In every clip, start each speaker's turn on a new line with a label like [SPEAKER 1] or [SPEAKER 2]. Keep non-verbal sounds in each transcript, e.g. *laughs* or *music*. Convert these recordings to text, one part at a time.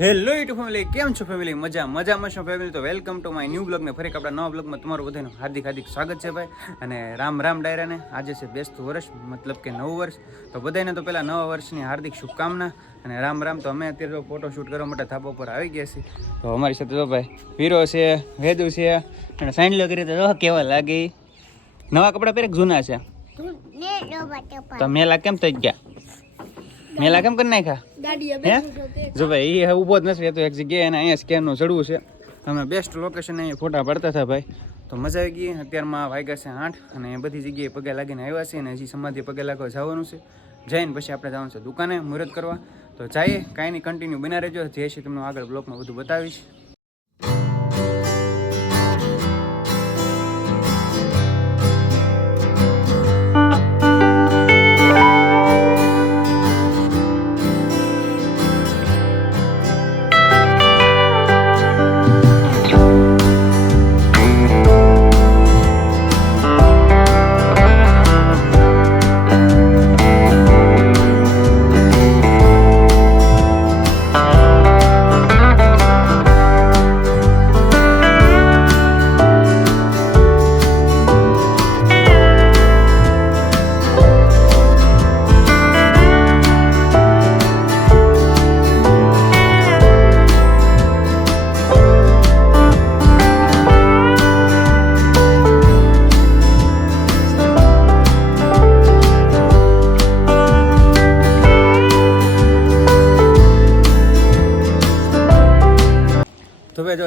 [SPEAKER 1] Hello YouTube family કેમ છો family મજા મજામાં છો ફેમિલી તો welcome to my new blog ને ફરી આપણા નવા બ્લોગમાં તમારું બધાનું હાર્દિક હાર્દિક સ્વાગત છે ભાઈ. અને રામ રામ ડાયરાને. આજે છે બેસતું વર્ષ મતલબ કે નવું વર્ષ. તો બધાને તો પહેલાં નવા વર્ષની હાર્દિક શુભકામના અને રામ રામ. તો અમે અત્યારે તો ફોટો શૂટ કરવા માટે ધાબા પર આવી ગયા છીએ. તો અમારી સાથે તો ભાઈ વીરો છે વેદુ છે અને સાઈન કરી તો કેવા લાગી. નવા કપડાં પહેરે જૂના છે? તો મેલા કેમ થઈ ગયા? મેલા કેમ કરી નાખ્યા? જો ભાઈ એ ઊભો જ નથી રહેતો એક જગ્યાએ એને અહીંયા સ્કેનનું ચડવું છે. અમે બેસ્ટ લોકેશન અહીંયા ફોટા પડતા હતા ભાઈ. તો મજા આવી ગઈ. અત્યારમાં વાગ્યા છે આઠ અને બધી જગ્યાએ પગે લાગીને આવ્યા છે અને હજી સમાધિ પગે લાગવા જવાનું છે. જઈને પછી આપણે જવાનું છે દુકાને મુહૂર્ત કરવા. તો જઈએ કાંઈ નહીં કન્ટિન્યુ બના રહેજો. જે છે તમને આગળ બ્લોકમાં બધું બતાવીશ.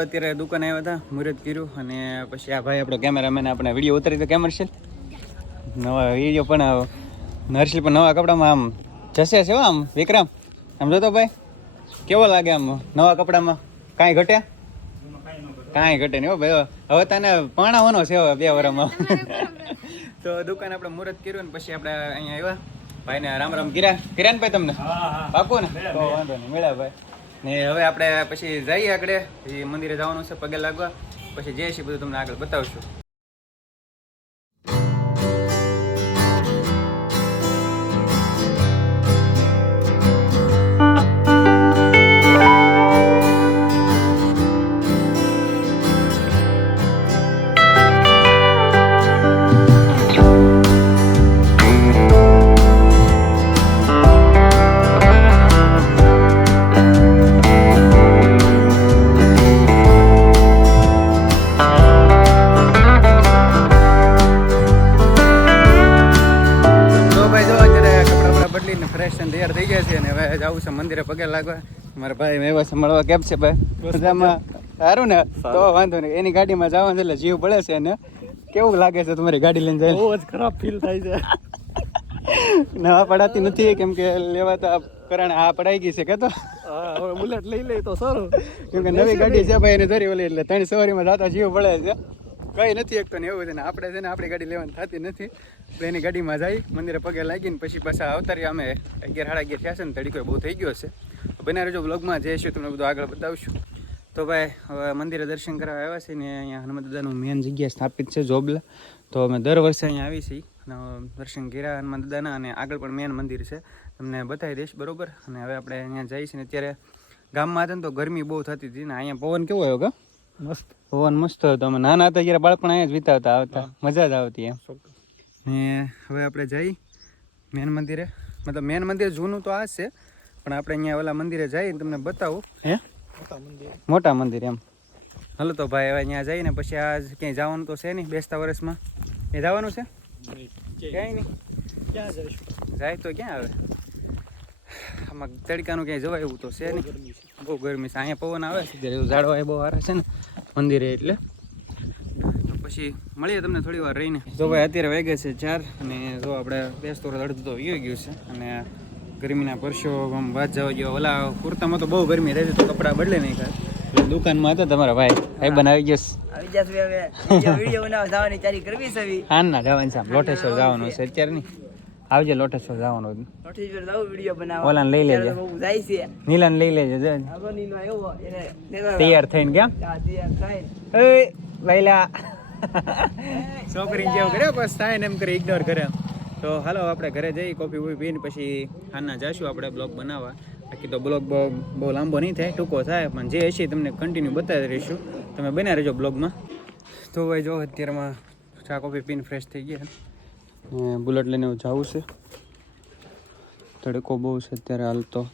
[SPEAKER 1] અત્યારે દુકાને આવ્યા હતા મુહૂર્ત કર્યું અને પછી આ ભાઈ આપણો કેમેરામેન આપણે વીડિયો ઉતારી તો કેમર્શિયલ નવા વીડિયો પણ નર્શિલ પણ નવા કપડામાં આમ જશે છે આમ વિક્રમ. આમ જોતો ભાઈ કેવો લાગે આમ નવા કપડામાં? કાંઈ ઘટે? કાંઈ ઘટે નહીં હો ભાઈ. હવે તને પરણાવવાનો છે હવે બે વરમાં તો દુકાન આપણે મુહૂર્ત કર્યું ને પછી આપણે અહીંયા આવ્યા. ભાઈને રામ રામ કિરા કિરાન ભાઈ તમને? પાકું ને? તો વાંધો નહીં. મળ્યા ભાઈ. ને હવે આપણે પછી જઈએ આગળ. એ મંદિરે જવાનું છે પગે લાગવા. પછી જઈએ છીએ બધું તમને આગળ બતાવશું. બપડા ફ્રેશ અને તૈયાર થઈ ગયા છે અને હવે જવું છે મંદિરે પગે લાગવા. મારા ભાઈ મેવા સંભાળવા કેમ છે ભાઈ? મજામાં? સારું ને? તો વાંધો નહીં. એની ગાડીમાં જવાનું એટલે જીવ પડે છે ને. કેવું લાગે છે તમારી ગાડી લઈને જાય
[SPEAKER 2] બહુ જ ખરાબ ફીલ થાય છે. *laughs*
[SPEAKER 1] નવા પડાતી નથી કેમ કે લેવા તો કારણ આ પડાઈ ગઈ છે કે તો?
[SPEAKER 2] બુલેટ લઈ લઈ તો સારું.
[SPEAKER 1] કેમ કે નવી ગાડી છે ભાઈ એને ધરી ઓલી એટલે ત્રણ સવારીમાં જાતા જીવ પડે છે. કઈ નથી એક તો ને એવું છે ને આપણે છે ને આપણી ગાડી લેવાની થતી નથી. તો એની ગાડીમાં જઈ મંદિરે પગે લાગીને પછી પાછા અવતારી અમે અગિયાર સાડા અગિયાર થયા છે ને તડીકો બહુ થઈ ગયો છે. બના રહેજો બ્લોગમાં જઈશું તમને બધું આગળ બતાવશું. તો ભાઈ, હવે મંદિરે દર્શન કરવા આવ્યા છે ને, અહીંયા હનુમાન દાદાનું મેન જગ્યા સ્થાપિત છે જોબલા. તો અમે દર વર્ષે અહીંયા આવી છીએ દર્શન કર્યા હનુમાન દાદાના અને આગળ પણ મેન મંદિર છે. તમને બતાવી દઈશ, બરોબર? અને હવે આપણે અહીંયા જઈએ છીએ અત્યારે ગામમાં હતા ને તો ગરમી બહુ થતી હતી ને, અહીંયા પવન કેવો આવ્યો કા?
[SPEAKER 2] મસ્ત.
[SPEAKER 1] પવન મસ્ત હતો અમે નાના હતા જ્યારે બાળપણ અહીંયા જ વિતાવતા આવતા. મજા જ આવતી એમ. ને હવે આપણે જઈ મેન મંદિરે. મતલબ મેન મંદિર જૂનું તો આ છે પણ આપણે અહીંયા ઓલા મંદિરે જઈને તમને બતાવું. હે?
[SPEAKER 2] મોટા મંદિર.
[SPEAKER 1] મોટા મંદિર એમ. હલો તો ભાઈ હવે અહીંયા જઈને પછી આજ ક્યાંય જવાનું તો છે નહીં બેસતા વર્ષમાં એ જવાનું છે? ક્યાંય નહીં?
[SPEAKER 2] ક્યાં જઈશું?
[SPEAKER 1] જાય તો ક્યાં આવે આમાં તડકાનું ક્યાંય જવાય એવું તો છે નહીં. બહુ ગરમી છે. અહીંયા પવન આવે. છે ઝાડવા એ બહુ સારા છે ને. મંદિરે એટલે. તો પછી મળીએ તમને થોડી વાર રહીને. જો ભાઈ અત્યારે વાગ્યા છે ચાર અને જો આપણે બેસતો અડધું તો વી ગયું છે અને ગરમીના પરસો આમ વાત જવા ગયો. ઓલા કુર્તામાં તો બહુ ગરમી રહે છે તો કપડાં બદલે નહીં ખાય દુકાનમાં હતા તમારા ભાઈ. ભાઈ બનાવી ગયો
[SPEAKER 3] આવી જશે હવે. વીડિયો વીડિયો બનાવવા જવાની તૈયારી કરવી છે
[SPEAKER 1] હા ના જવાનું છે લોટેશ્વર જવાનું છે અત્યારે નહીં. આવજે લોટેશ્વર જવાનું
[SPEAKER 3] પર જવું વીડિયો બનાવવા
[SPEAKER 1] ઓલાને લઈ લેજે.
[SPEAKER 3] જાય છે.
[SPEAKER 1] નીલાને લઈ લેજે જો.
[SPEAKER 3] આગળનીનો આવ્યો એને
[SPEAKER 1] તૈયાર થઈને કેમ
[SPEAKER 3] તૈયાર થાય
[SPEAKER 1] એ વૈલા *laughs* છોકરી જેવું કરે બસ થાય ને એમ કરે ઇગ્નોર કરે તો હાલો આપણે ઘરે જઈ કોફી વોફી પીને પછી હાના જાશું આપણે બ્લોગ બનાવવા. બાકી તો બ્લોગ બહુ બહુ લાંબો નહીં થાય ટૂંકો થાય પણ જે હશે તમને કન્ટિન્યુ બતાવી રહીશું તમે બન્યા રહેજો બ્લોગમાં. તો ભાઈ જો અત્યારમાં ચા કોફી પીને ફ્રેશ થઈ ગયા બુલેટ લઈને જવું છે. તડકો બહુ છે અત્યારે હાલ તો.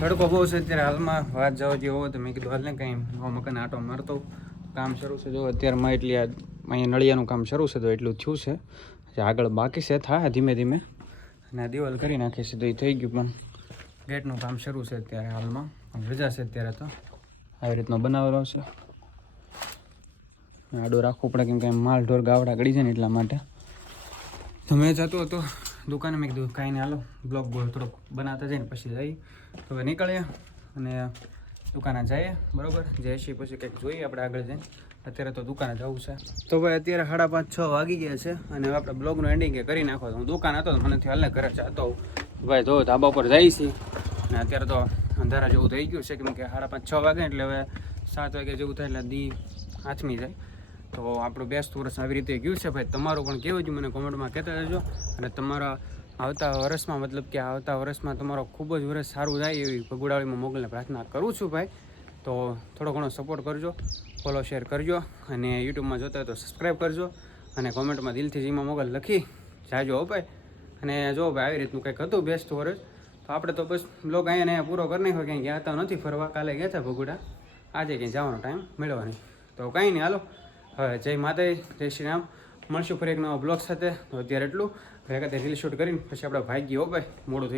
[SPEAKER 1] તડકો બહુ છે અત્યારે હાલમાં. વાત જવા જેવો તો મેં કીધું હાલને કંઈ નવો મકાન આટો મારતો. કામ શરૂ છે. જો અત્યારમાં એટલી અહીંયા નળિયાનું કામ શરૂ છે તો એટલું થયું છે. આગળ બાકી છે, થાય ધીમે ધીમે. અને આ દિવાલ કરી નાખી છે તો એ થઈ ગયું પણ ગેટનું કામ શરૂ છે અત્યારે હાલમાં. રજા છે અત્યારે તો. આવી રીતનો બનાવેલો છે. આડો રાખવું પડે કેમ કે માલ ઢોર ગાવડા ગળી છે ને એટલા માટે. તો મેં જતો હતો દુકાને મેં કીધું, કાંઈ નહીં હાલો બ્લોક બોલ થોડોક બનાવતા જઈને પછી જઈએ તો હવે નીકળીએ અને દુકાને જઈએ, બરાબર? જઈએ છીએ પછી કંઈક જોઈએ આપણે આગળ જઈને. અત્યારે તો દુકાને જવું છે. તો ભાઈ, અત્યારે સાડા પાંચ છ વાગી ગયા છે અને હવે આપણે બ્લોગનું એન્ડિંગ કરી નાખો. હું દુકાન હતો મને મને હાલને ઘરે જતો. ભાઈ, જો ધાબા પર જઈએ છીએ અને અત્યારે તો અંધારા જેવું થઈ ગયું છે, કેમ કે સાડા પાંચ છ વાગે એટલે હવે સાત વાગે જેવું થાય એટલે દી આથમી જાય. તો આપણું બેસ્ટ વર્ષ આવી રીતે ગયું છે ભાઈ. તમારું પણ કેવું છે મને કોમેન્ટમાં કહેતા રહેજો. અને તમારા આવતા વર્ષમાં, મતલબ કે આવતા વર્ષમાં તમારો ખૂબ જ વર્ષ સારું થાય એવી ભગુડાળીમાં મોગલને પ્રાર્થના કરું છું ભાઈ. તો થોડો ઘણો સપોર્ટ કરજો ફોલો શેર કરજો અને યુટ્યુબમાં જોતા હોય તો સબસ્ક્રાઈબ કરજો અને કોમેન્ટમાં દિલથી જીમા મોગલ લખી જાજો હો ભાઈ. અને જો ભાઈ, આવી રીતનું કંઈક હતું બેસ્ટ વર્ષ, તો આપણે તો બસ બ્લોગ અહીંયા અહીંયા પૂરો કરી નાખ્યો. ક્યાંય ગયા હતા નથી ફરવા. કાલે ગયા હતા ભગુડા. આજે ક્યાંય જવાનો ટાઈમ મેળવવાની તો કાંઈ નહીં, હાલો. હવે જય માતા જય શ્રી રામ મળશું ફરી એક નવા બ્લોગ સાથે. તો અત્યારે એટલું. ભેગા રીલ શૂટ કરીને પછી આપણે ભાગી હો ભાઈ. મોડું થઈ